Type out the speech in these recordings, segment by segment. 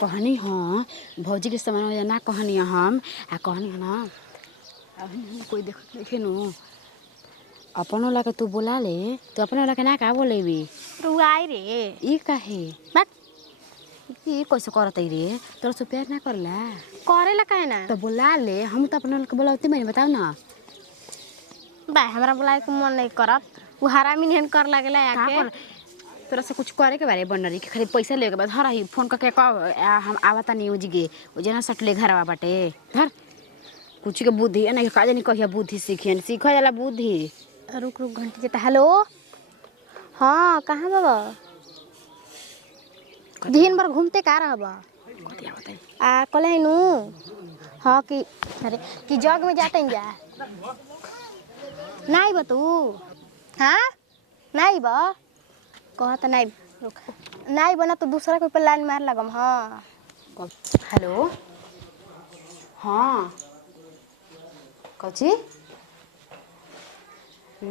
कहनी हाँ भौजी के सामान ना कहनी हम कहनी है ना अभी कोई देखे नु अपन वाला के तू बोला ले तो अपन वाला के ना का बोलेबी तू आई रे ई काहे बक ई कैसे करत रे तोरा से प्यार ना करला करेला काहे ना तो बोला ले हम तो अपन वाला के बोलाते मैंने बताओ ना बा हमरा बुलाए के मन नहीं करत वो हरामी निहन कर लागेला आके तोरा से कुछ करे के बारे बनरी के खाली पैसा लेके बाद हर ही फोन करके हम आवता नहीं उजगे ओ जना सटले घरवा बाटे धर कुछ के बुद्धि नहीं का जानी कहिया बुद्धि सीखियन सीख जाला बुद्धि रुक रुक घंटी जेता हेलो हाँ कहाँ बाबा दिन भर घूमते का रहबा कतिया बताई कले नु हाँ कि अरे कि जग में जाते जा नहीं बा तू हाँ नहीं बा कहता नहीं रुक नहीं बना तो दूसरा कोई पर लाइन मार लगम हाँ हेलो हाँ कची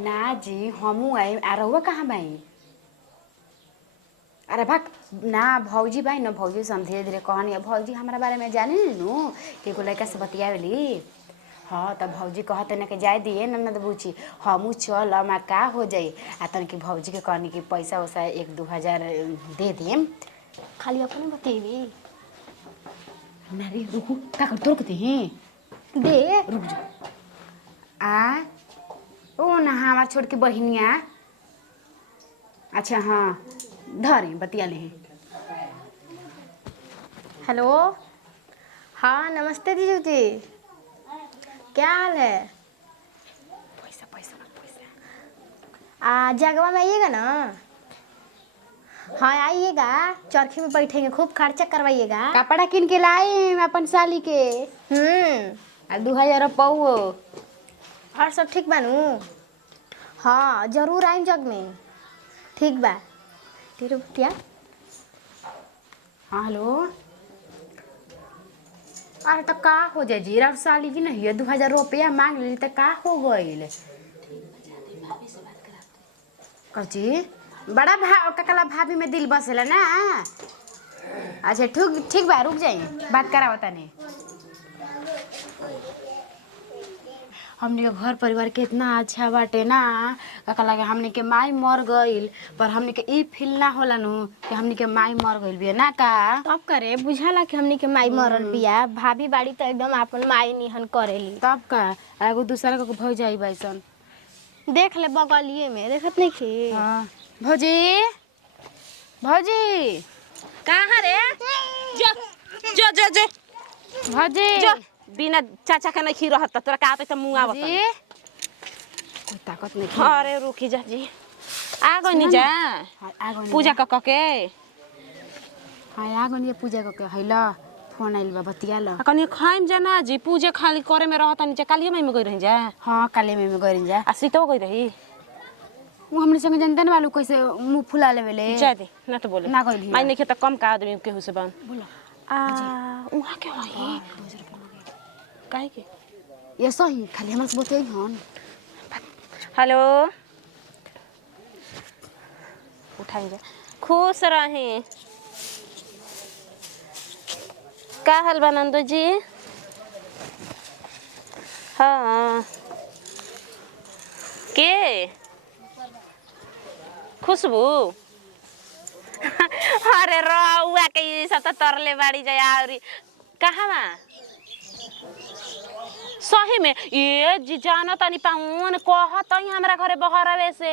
ना जी हमू आई आ रहुआ कहाँ बाई अरे भाग ना भौजी बाई न भौजी से हम धीरे धीरे कहनी भौजी हमारा बारे में जाने नु कि एगो लड़का से बतियावली हाँ तब भौजी कहते ना कि जाए दिए ननद बूची हमू चल मा का हो जाई आ तन की भौजी के कहनी कि पैसा वैसा 1-2 हज़ार दे दिए खाली अपने बतेबी नारी रुक का कर तोड़ के दे रुक जा ओ ना हमार छोड़ के बहिनिया अच्छा हाँ धरे बतिया ले हेलो हाँ नमस्ते जीजू जी क्या हाल है पैसा पैसा पैसा जगवा में आइएगा ना हाँ आइएगा चरखी में बैठेंगे खूब खर्चा करवाइएगा कपड़ा किन के लाए अपन साली के 2000 पाओ और सब ठीक बानू हाँ जरूर आइम जग में ठीक बा तेरे बुटिया हाँ हेलो अरे तो का हो जाए जी रात साली की नहीं है 2000 रुपया मांग ली तो का हो गई कची बड़ा ककला भाभी में दिल बसेला ना अच्छा ठीक ठीक बा रुक जाइए बात कराओ तने हमने के घर परिवार कितना अच्छा बाटे ना का लगे हमने के माई मर गइल पर हमने के ई फील ना होला नु कि हमने के माई मर गइल बिया ना का तब करे बुझाला कि हमनी के माई मरल बिया भाभी बाड़ी तो एकदम अपन माई निहन करेली तब का एगो दूसरा को भौ जाई बैसन देख ले बगलिए में देखत नहीं की हां भौजी भौजी कहाँ रे जो जो जो जो भौजी जो बिना चाचा के नहीं रहत तोरा का आते त मुआ बता कोई ताकत नहीं अरे रुकी जा जी आ गनी जा आगो पूजा क के हां आगो नहीं पूजा के हैला फोन आइल बा बतिया ल कनी खाइम जा ना जी पूजे खाली करे में रहत नहीं जा कालिए में गई रही जा हां काले में गइल जा आ सीतो गई रही वो हमने संग जनतन वालू कैसे मुंह फुला लेवेले जा दे ना तो बोले ना कर माई नहीं त कम का आदमी केहू से बन बोलो उहा के होई काहे के ये सही खाली हमरा से बतियाई हन हेलो उठाएंगे खुश रहे का हाल बा नंदू जी हाँ के खुशबू अरे रउआ के ई सब त तरले बाड़ी जाय आउरी कहाँ बा सही में ये जी जाना तनी पाउन कहत हमरा घरे बहरवे से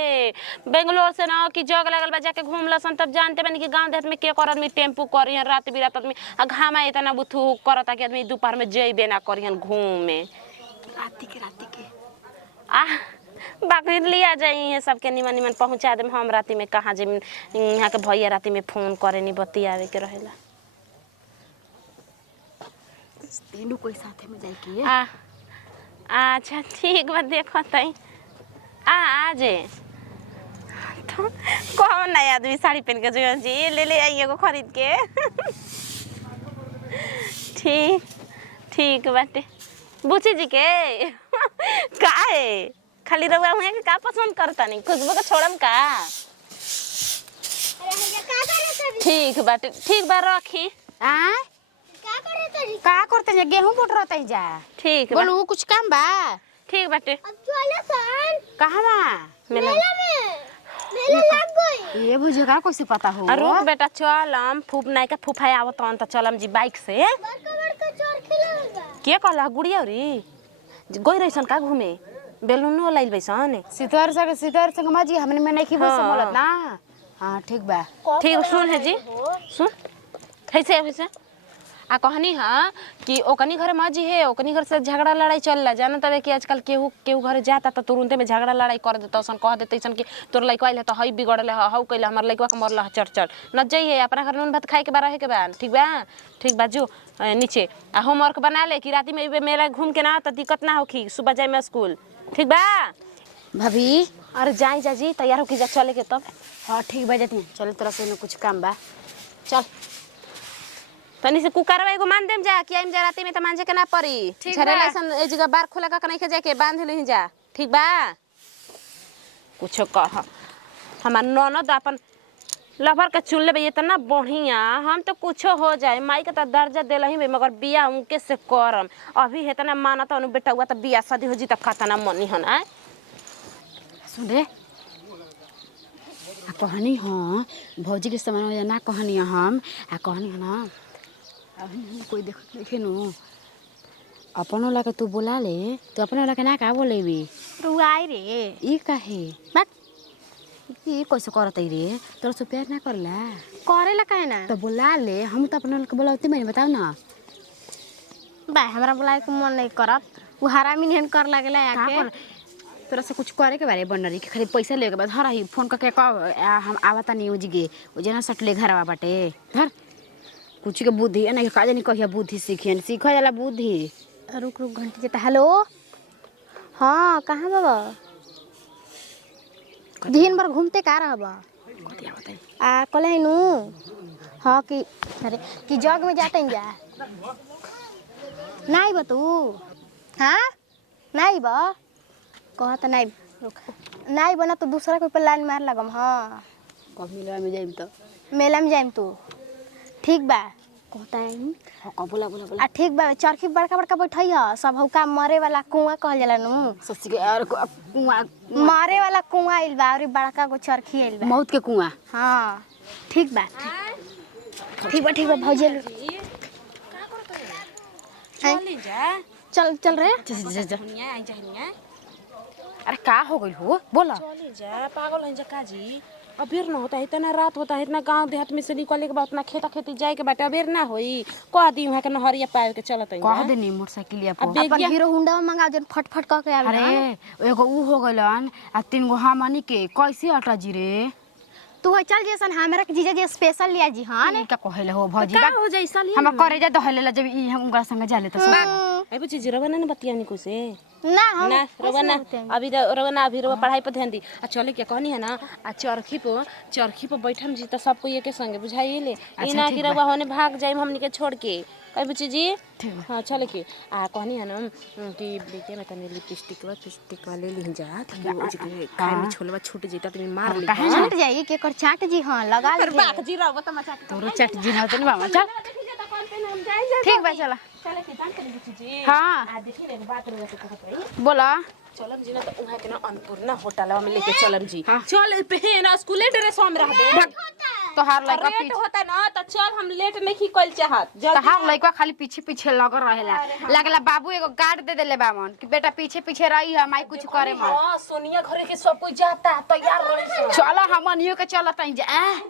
बेंगलोर से ना कि जग लगल बा जाके घूम लसन तब जानते बनी कि गांव देहात में के कर आदमी टेम्पू करियन रात बिरात आदमी आ घामा इतना बुथू करता कि आदमी दोपहर में जइबे ना करियन घूमे राती के आ बाकी लिया जाइए सबके निमन निमन पहुंचा देम हम राती में कहाँ जे यहाँ के भैया राती में फोन करे नी बतियावे के रहेला तीनों कोई साथे में जाई के अच्छा ठीक बा देखो तई आजे तो कौन नया आदमी साड़ी पहन के जो जी ले ले आइए को खरीद के ठीक ठीक बाटे बुची जी के का है खाली रउआ हुए के का पसंद करता नहीं खुशबू के छोड़म का ठीक बाटे ठीक बा रखी आ का करते जा गेहूं बोट रहते जा ठीक बा बोलू कुछ काम बा ठीक बाटे कहां बा मेला ये बुझे का कैसे पता हो रुक बेटा चलम फूफ नहीं का फूफाई आवत त चलम जी बाइक से के कहला गुड़िया री गई रहीसन का घूमे बेलूनो लाइल बैसन सितार संग माजी हमने में नहीं की बस बोलत ना हां ठीक बा ठीक सुन है जी सुन कैसे कैसे आ कहनी हाँ कि ओकनी घर माजी है ओकनी घर से झगड़ा लड़ाई चल रहा जाना तबे कि आजकल केहू केहू घर जाता तो तुरंते में झगड़ा लड़ाई कर देता सन कह देते सन कि तोर लइका आइल तो हई बिगड़ले हौ कइले हमर लइका के मरला चढ़ चढ़ न जाइए अपना घर नून भात खाए के बा रहे के बा ठीक बा जो नीचे आ होमवर्क बना ले कि राती में मेला घूम के ना तो दिक्कत ना होखी सुबह जाए में स्कूल ठीक बा भाभी अरे जाई जाजी तैयार होके जा चले के तब हां ठीक बा जाती चल तरह से कुछ काम बा चल तनी से कुकरवा एगो मान देम जा कि आइम जा राती में त मांजे के ना पड़ी झरेला सन ए जगह बार खोला का नहीं के जाके बांध लेही जा ठीक बा कुछ कह हमार ननद अपन लभर के चुन लेबे इतना बढ़िया हम तो कुछ हो जाए माई के त दर्जा देलही बे मगर बिया उनके से करम अभी हेतना मानत अनु बेटा हुआ त बिया शादी हो जी त खतना मनी हन आ सुन रे आ कहनी हां भौजी के समान हो ना कहनी हम आ कहनी ना अभी कोई देखत नहीं नु अपन वाला के तू बोला ले तू अपन वाला के ना का बोलेबी रुआई रे ई काहे बक ई कैसे करतई रे तोरा से प्यार ना करला करेला काहे ना तो बोला ले हम तो अपन वाला के बोलावते मैंने बताओ ना बा हमरा बुलाए के मन नहीं करत वो हरामी निहन कर लागला का आके कर तोरा से कुछ करे के बारे बनरी के खाली पैसा लेके बाद हर ही फोन करके हम आवता नहीं उजगे ओ जना सटले घरवा बाटे धर कुछ के बुद्धि है ना का जानी कहिया बुद्धि सीखियन सीख जाला बुद्धि रुक घंटी जता हेलो हाँ कहाँ बाबा दिन भर घूमते का रहबा कतिया बताई आ कले नु हाँ कि अरे कि जग में जाते जा नहीं बा तू हाँ नहीं बा कहत नहीं रुक नहीं बना तो दूसरा कोई पे लाइन मार लगम हाँ कब मिलवा में जाइम तो मेला में जाइम तू ठीक बा कहता है हो का बोला बोला बोला आ ठीक बा चरखी बड़का बड़का बैठई ह सब हौका मरे वाला कुआं कहल जाला नु सच्ची के यार कुआं मरे वाला कुआं आइल बा और बड़का गो चरखी आइल बा मौत के कुआं हाँ ठीक बा भौजी चली जा चल चल रे हनिया आई जा हनिया अरे का हो गई हो बोला चली जा पागल है जा काजी अबेर ना होता है इतना रात होता है इतना गांव देहात में से निकले के बाद उतना खेता खेती जाए के बाटे अबेर ना होई कह दी वहां के नहरिया पाए के चलत है कह देनी मोटरसाइकिल अब पर अपन हीरो होंडा मंगा जन फटफट क के आवे अरे एगो ऊ हो गइलन आ 3 गो हमनी के कैसे अटा जी रे तू है चल जैसन हमरा के जीजा जी स्पेशल लिया जी हां का कहले हो भौजी का हो जाई साली हम करे जा दहले जब ई हम उनका संग जाले तो आई बुझी जीरो बना ना बतिया निको से ना हम ना रवना अभी रवना अभी रवा पढ़ाई पर ध्यान दी आ चले क्या कहनी है ना आ चरखी पर बैठम जी तो सबको ये के संगे बुझाई ले ई ना कि रवा होने भाग जाइम हमनी के छोड़ के कई बुची जी हां चले के आ कहनी है ना कि बेके में तने लिपस्टिक वाले ले जा कि वो जी खाए में छोलवा छूट जेता तनी मार ली कहां छूट जाई के कर चाट जी हां लगा ले बाक जी रवा त मचा तोरो चट जी ना तनी मामा चल ठीक बा चला चले के जान करे बुची जी हां आ देखी रे बात रे से कहत रही बोला चलम जी ना तो उहाँ के ना अन्नपूर्णा होटलवा में लेके चलम जी चल पे ना स्कूल ड्रेस हम रह दे तोहार लइका लेट होता ना तो चल हम लेट नहीं की कल चाहत तोहार लइका खाली पीछे लग रहेला लगला बाबू एगो गार्ड दे देले बामन कि बेटा पीछे रही है माई कुछ करे मत हां सोनिया घरे के सब कोई जाता तैयार रहे चलो हमनियो के चलत जा